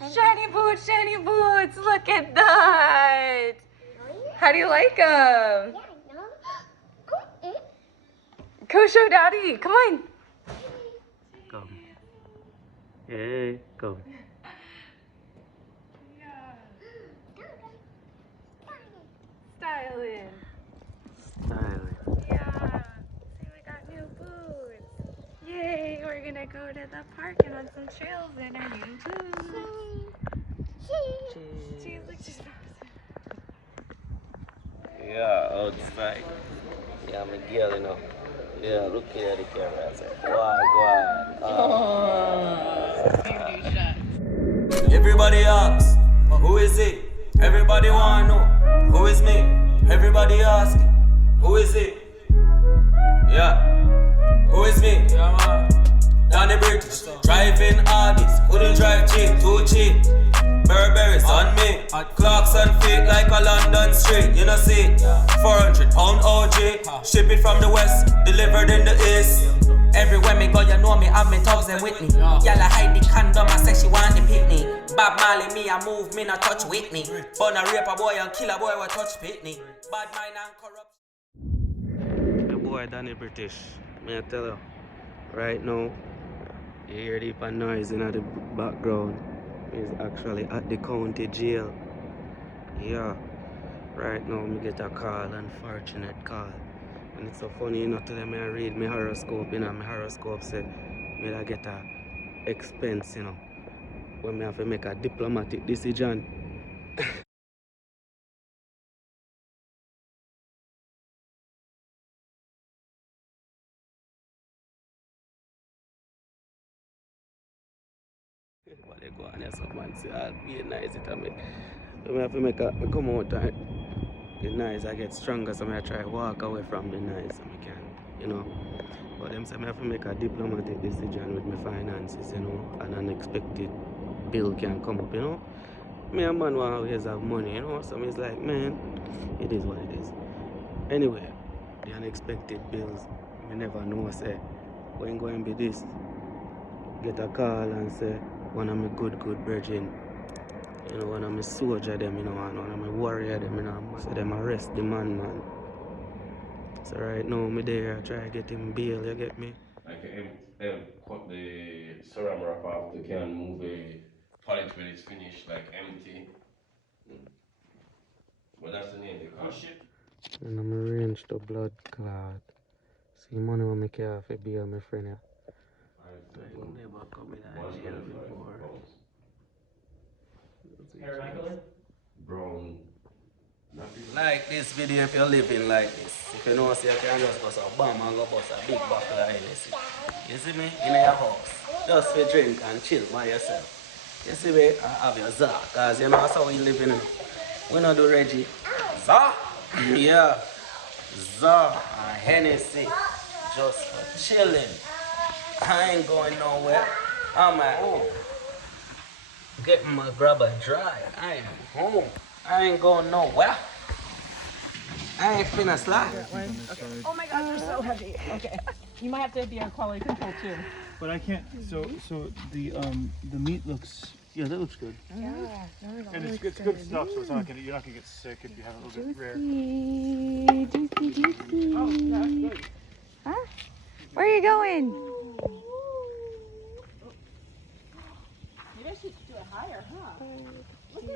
Shiny boots, look at that. How do you like them? Go show Daddy, come on. Come. Hey, come. Styling. Styling. Yeah. See, we got new boots. Yay, we're gonna go to the park and on some trails in our new boots. Cheese, look, she's frozen. Yeah, outside. Yeah, I'm a girl, you know. Yeah, look at the camera. I said, everybody asks, who is it? Everybody wanna know, who is me? Everybody asking, who is it? Yeah, who is me? Yeah, man. Danny British, driving artist, couldn't drive cheap, too cheap. Burberry's on me, clocks on feet like a London street, you know see? 400 pound OG, ship it from the west, delivered in the east. Everywhere me go, you know me, have me thousand with me. Y'all hide the condom, I say she want the picnic. Bob Marley, me a move, me not touch Whitney. Burn a rape a boy and kill a boy, we touch Pitney. Bad mind and corrupt. The boy Danny British, may I tell you, right now, you hear the noise in the background. He's actually at the county jail. Yeah, right now me get a call, unfortunate call. And it's so funny, you know, till me I read my horoscope, you know, my horoscope say me I get a expense, you know, when me have to make a diplomatic decision. But they go on there, some man say, I'll be nice, it me. So me have to make a, me come out and the noise I get stronger, so I try to walk away from the noise so I can, you know. But them say I have to make a diplomatic decision with my finances, you know. An unexpected bill can come up, you know. Me a man will always have money, you know. So it's like, man, it is what it is. Anyway, the unexpected bills, me never know, say, when going to be this, get a call and say, one of my good brethren, you know, one of my soldier them, you know, and one of my warrior them, you know, so them arrest the man. So right now, me there, try to get him bail, you get me? Like cut the ceramic wrap off the can, move a pallet when it's finished, like empty. But that's the name they call it. And I'm arranged to blood clot. See money when me care for bail, my friend, yeah. I never come in jail before. Brown. Like this video if you're living like this. If you know, see, you can just bust a bomb and go bust a big buckle of Hennessy. You see me? In your house. Just for drink and chill by yourself. You see me? I have your za. Because you know that's how we living. We not do Reggie. Za? Yeah. Za and Hennessy. Just for chilling. I ain't going nowhere. I'm at home. Getting my grabber dry. I am home. I ain't going nowhere. I ain't finna slide. Oh my gosh, you're so heavy. Okay. You might have to be on quality control too. But I can't. So the meat looks. Yeah, that looks good. Yeah. And it's good stuff. So it's not gonna. You're not gonna get sick if you have it a little bit rare. Juicy. Oh, yeah, that's good. Huh? Where are you going? Maybe I should do it higher, huh? Look at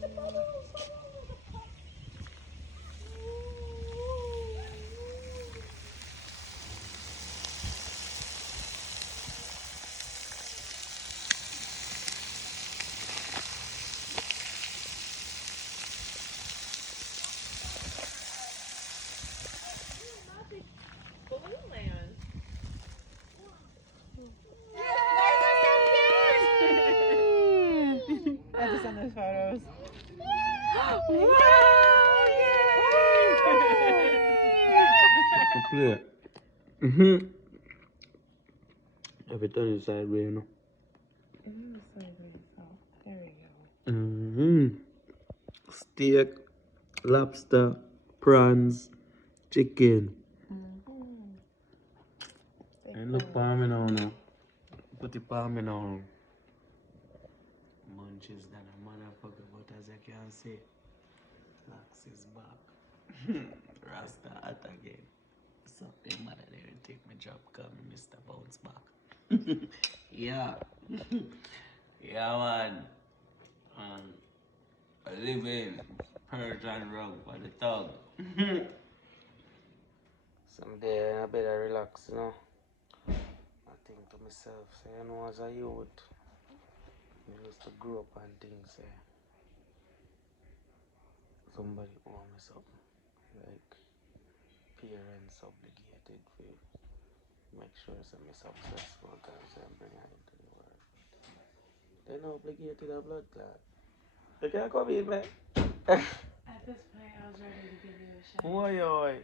the bubbles. I just sent those photos. Complete. Everything is sideways, you know. There we go. Steak, lobster, prawns, chicken. And look palm now. Put the palm now. Munch inches than a motherfucker, but as you can see, Max is back. Rasta at again. Something mother there and take my job, call me Mr. Bounce Back. Yeah. Yeah, man. I live in Persian Road for the thug. Someday I better relax, you know. I think to myself, say, you know, as a youth, I used to grow up and things, say, somebody owe me something. Like, parents obligated to make sure that I'm successful because I'm bringing it into the world. They're not obligated to blood clot. You can't come in, man. At this point, I was ready to give you a shot. Oi, oi.